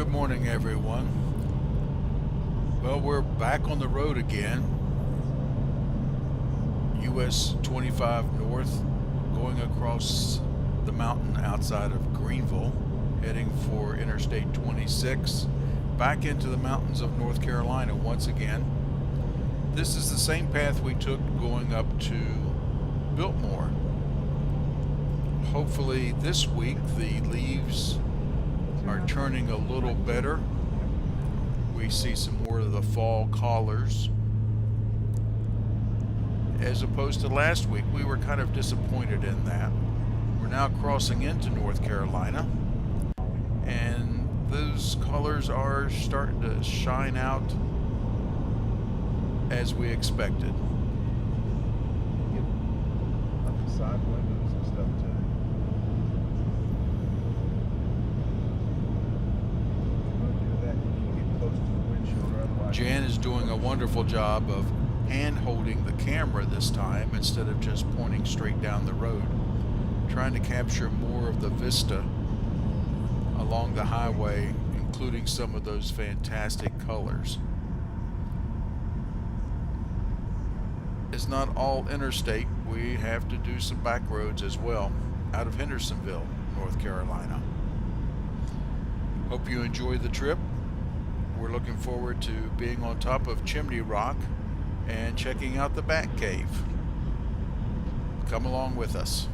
Good morning, everyone. Well, we're back on the road again. US 25 North, going across the mountain outside of Greenville, heading for Interstate 26, back into the mountains of North Carolina once again. This is the same path we took going up to Biltmore. Hopefully this week the leaves are turning a little better. We see some more of the fall collars. As opposed to last week, we were kind of disappointed in that. We're now crossing into North Carolina, and those colors are starting to shine out as we expected. Up the side windows and stuff too. Jan is doing a wonderful job of hand-holding the camera this time instead of just pointing straight down the road, trying to capture more of the vista along the highway, including some of those fantastic colors. It's not all interstate. We have to do some back roads as well out of Hendersonville, North Carolina. Hope you enjoy the trip. We're looking forward to being on top of Chimney Rock and checking out the Bat Cave. Come along with us.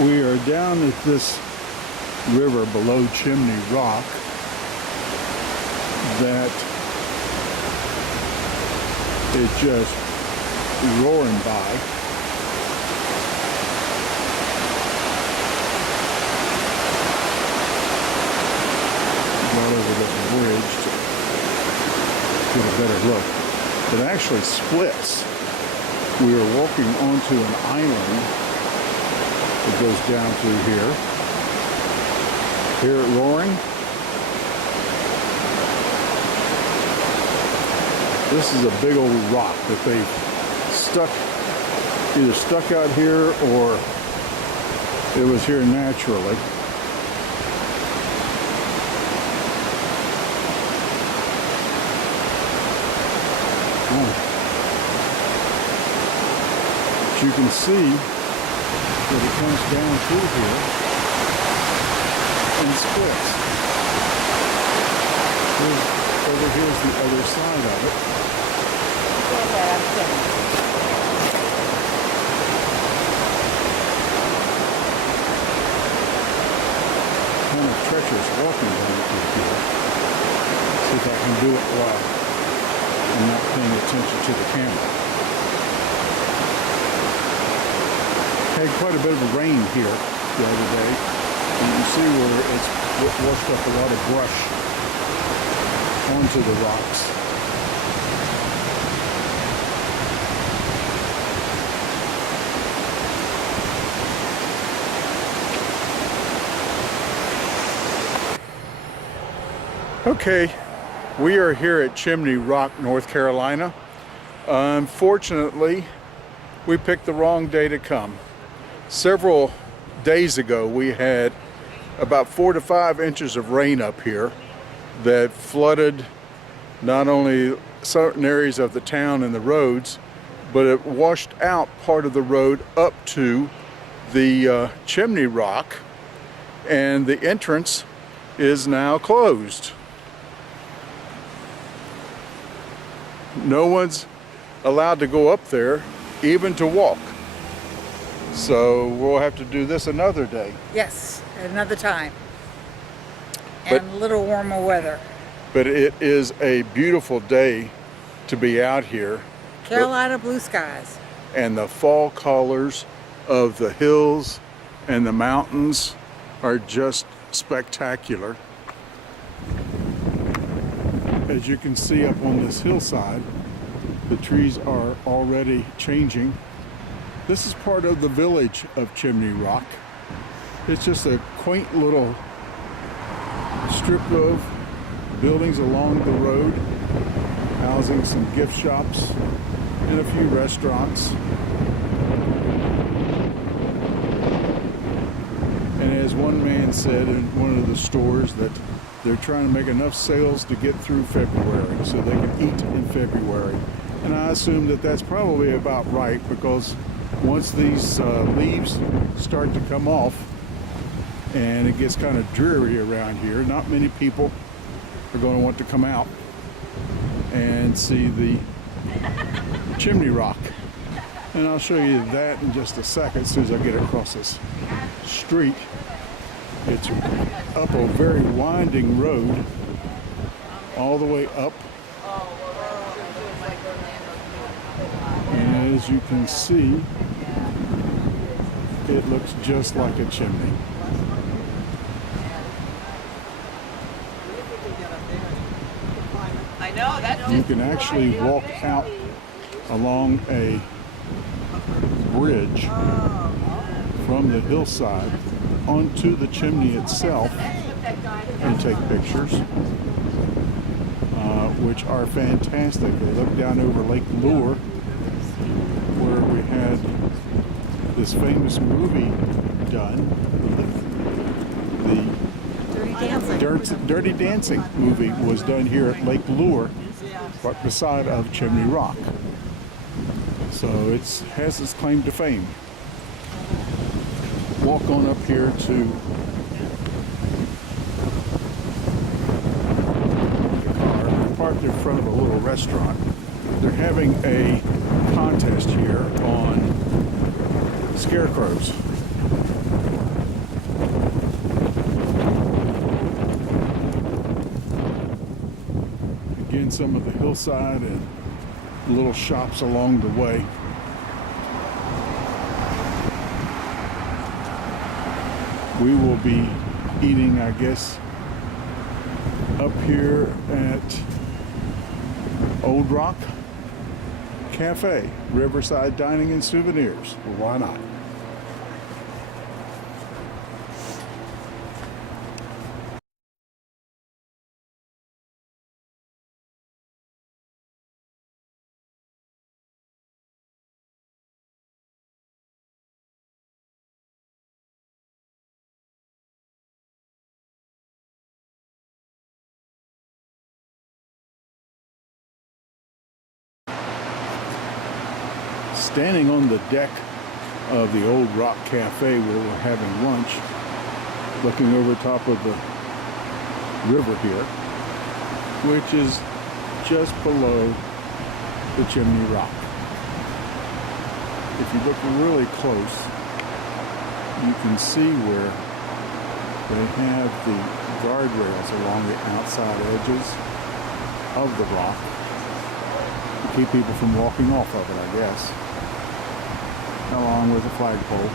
We are down at this river below Chimney Rock that is just roaring by. Got over this bridge to get a better look. It actually splits. We are walking onto an island. It goes down through here. Hear it roaring? This is a big old rock that they've either stuck out here or it was here naturally. But you can see that it comes down through here and splits. Over here's the other side of it. Kind of treacherous walking down through here. See if I can do it while I'm not paying attention to the camera. Had quite a bit of rain here the other day. And you can see where it's washed up a lot of brush onto the rocks. Okay, we are here at Chimney Rock, North Carolina. Unfortunately, we picked the wrong day to come. Several days ago, we had about 4 to 5 inches of rain up here that flooded not only certain areas of the town and the roads, but it washed out part of the road up to the Chimney Rock, and the entrance is now closed. No one's allowed to go up there, even to walk. So we'll have to do this another day. Yes, another time. And a little warmer weather. But it is a beautiful day to be out here. Carolina blue skies. And the fall colors of the hills and the mountains are just spectacular. as you can see up on this hillside, the trees are already changing. This is part of the village of Chimney Rock. It's just a quaint little strip of buildings along the road, housing some gift shops and a few restaurants. And as one man said in one of the stores, that they're trying to make enough sales to get through February so they can eat in February. And I assume that that's probably about right, because once these leaves start to come off and it gets kind of dreary around here, not many people are going to want to come out and see the Chimney Rock. And I'll show you that in just a second as soon as I get across this street. It's up a very winding road all the way up. And as you can see, it looks just like a chimney. I know, that's You can actually walk out along a bridge from the hillside onto the chimney itself and take pictures, which are fantastic. They look down over Lake Lure, where we had this famous movie done, the Dirty Dancing movie was done here at Lake Lure, right beside of Chimney Rock. So it has its claim to fame. Walk on up here to the car. We're parked in front of a little restaurant. They're having a contest here on scarecrows. Again, some of the hillside and little shops along the way. We will be eating, I guess, up here at Old Rock Cafe, Riverside Dining and Souvenirs. Well, why not? Standing on the deck of the Old Rock Cafe where we're having lunch, looking over top of the river here, which is just below the Chimney Rock. If you look really close, you can see where they have the guardrails along the outside edges of the rock to keep people from walking off of it, I guess. Along with a flagpole.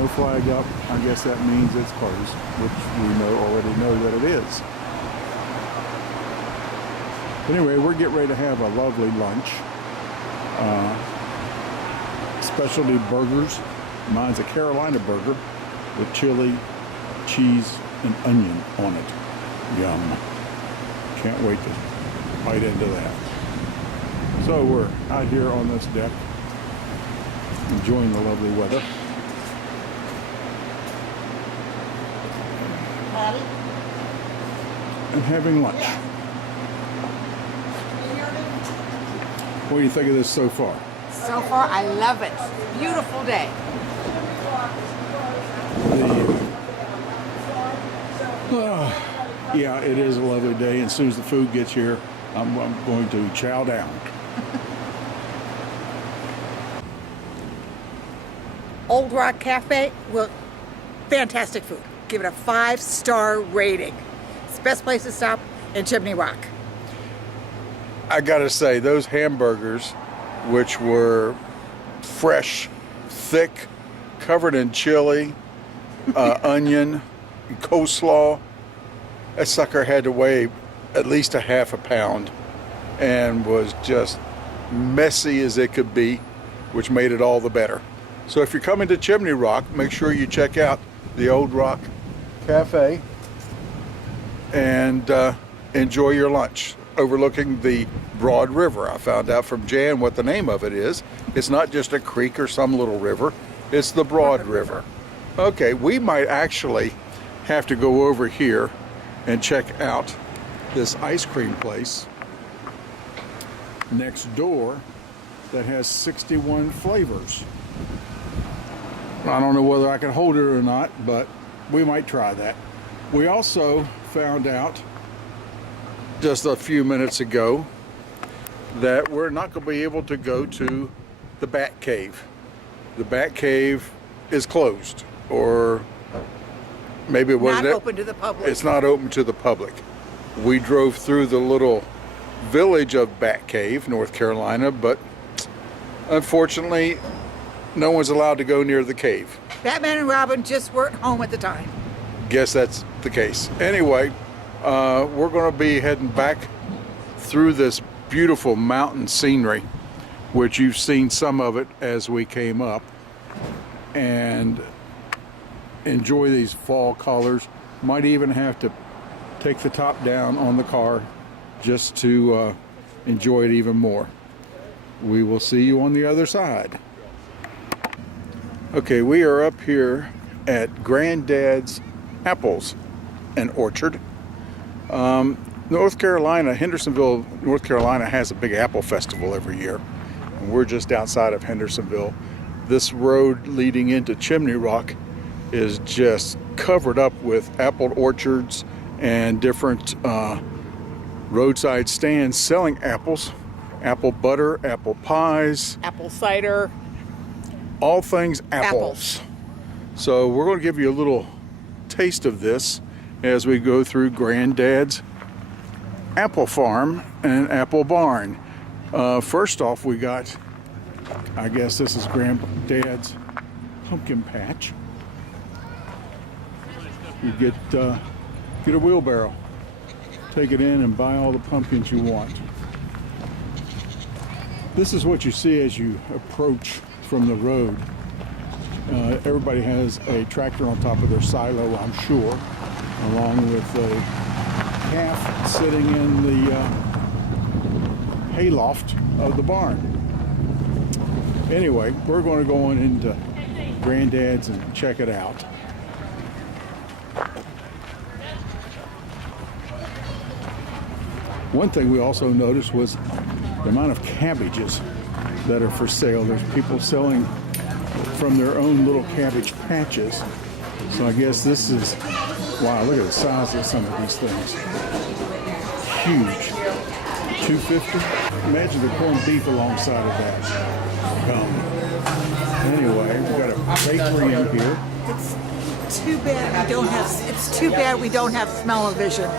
No flag up, I guess that means it's closed, which we already know that it is. Anyway, we're getting ready to have a lovely lunch. Specialty burgers. Mine's a Carolina burger with chili, cheese, and onion on it. Yum. Can't wait to bite into that. So we're out here on this deck, enjoying the lovely weather. And having lunch. What do you think of this so far? so far. I love it. Beautiful day. Yeah, it is a lovely day. And as soon as the food gets here, I'm going to chow down. Old Rock Cafe, well, fantastic food. Give it a 5-star rating. It's the best place to stop in Chimney Rock. I gotta say, those hamburgers, which were fresh, thick, covered in chili, onion, coleslaw, that sucker had to weigh at least a half a pound and was just messy as it could be, which made it all the better. So if you're coming to Chimney Rock, make sure you check out the Old Rock Cafe and enjoy your lunch overlooking the Broad River. I found out from Jan what the name of it is. It's not just a creek or some little river, it's the Broad River. Okay, we might actually have to go over here and check out this ice cream place next door that has 61 flavors. I don't know whether I can hold it or not, but we might try that. We also found out just a few minutes ago that we're not going to be able to go to the Bat Cave. The Bat Cave is closed, or maybe it wasn't. Not open to the public. It's not open to the public. We drove through the little village of Bat Cave, North Carolina, but unfortunately no one's allowed to go near the cave. Batman and Robin just weren't home at the time. Guess that's the case. Anyway, we're going to be heading back through this beautiful mountain scenery, which you've seen some of it as we came up, and enjoy these fall colors. Might even have to take the top down on the car just to enjoy it even more. We will see you on the other side. Okay, we are up here at Granddad's Apples and Orchard. North Carolina, Hendersonville, North Carolina has a big apple festival every year. And we're just outside of Hendersonville. This road leading into Chimney Rock is just covered up with apple orchards and different roadside stands selling apples, apple butter, apple pies, Apple cider. all things apples. So we're going to give you a little taste of this as we go through Granddad's Apple Farm and Apple Barn. First off, we got, I guess this is Granddad's pumpkin patch. You get a wheelbarrow, take it in and buy all the pumpkins you want. This is what you see as you approach from the road. Everybody has a tractor on top of their silo, I'm sure, along with a calf sitting in the hayloft of the barn. Anyway, we're going to go on into Granddad's and check it out. One thing we also noticed was the amount of cabbages that are for sale. There's people selling from their own little cabbage patches. So I guess this is, wow, look at the size of some of these things. Huge. $2.50. Imagine the corned beef alongside of that. Anyway, we've got a bakery in here. It's too bad we don't have. It's too bad we don't have smell-o-vision.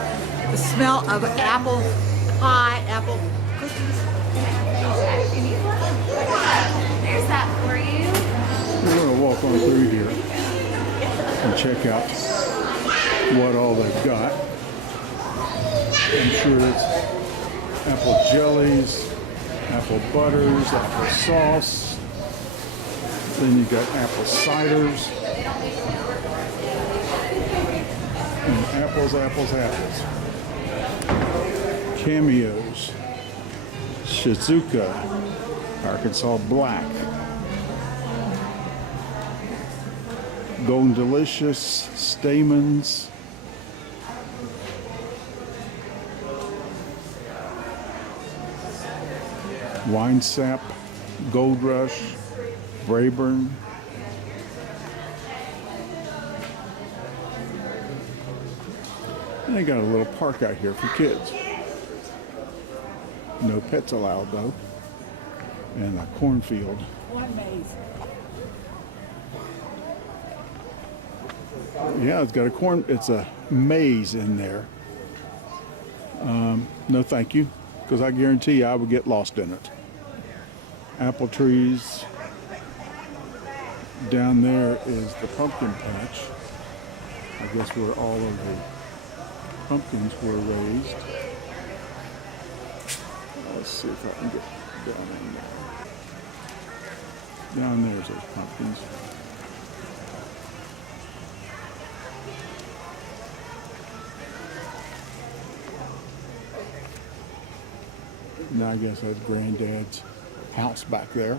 The smell of apple pie, apple cookies. There's that for you. We're going to walk on through here and check out what all they've got. I'm sure it's apple jellies, apple butters, apple sauce. Then you've got apple ciders. And apples, apples, apples. Cameos. Shizuka. Arkansas Black. Golden Delicious. Stamens. Wine Sap. Gold Rush. Brayburn. And they got a little park out here for kids. No pets allowed though. And a cornfield. One maze. Yeah, it's got it's a maze in there. No thank you, because I guarantee you I would get lost in it. Apple trees. Down there is the pumpkin patch. I guess where all of the pumpkins were raised. Let's see if I can get down in there. Down there's those pumpkins. Now I guess that's Granddad's house back there.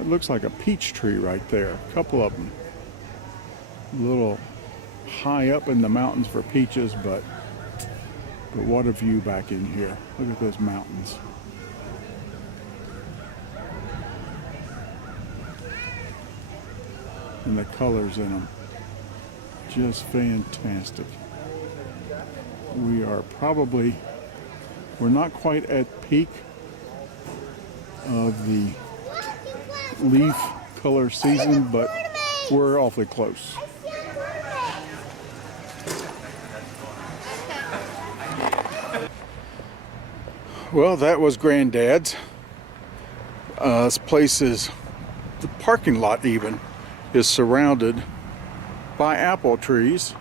It looks like a peach tree right there. A couple of them. A little high up in the mountains for peaches, but what a view back in here. Look at those mountains. And the colors in them. Just fantastic. We're not quite at peak of the leaf color season, but we're awfully close. Well, that was Granddad's. This place is, the parking lot even, is surrounded by apple trees.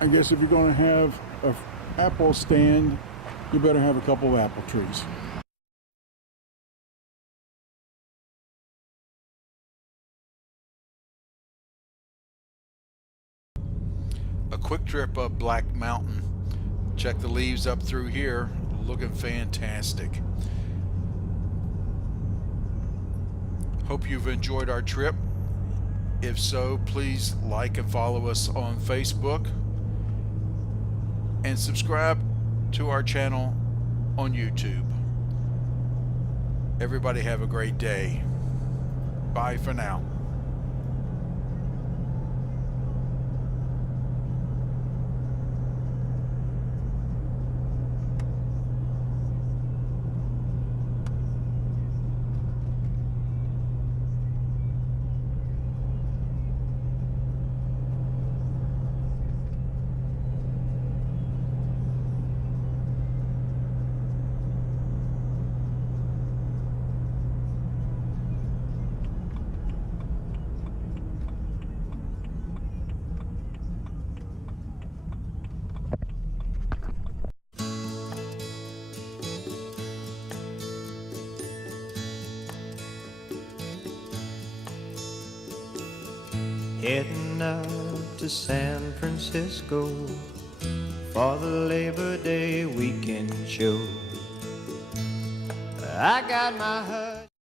I guess if you're going to have an apple stand, you better have a couple of apple trees. A quick trip up Black Mountain. Check the leaves up through here, looking fantastic. Hope you've enjoyed our trip. If so, please like and follow us on Facebook and subscribe to our channel on YouTube. Everybody have a great day. Bye for now. Heading up to San Francisco for the Labor Day weekend show. I got my hut.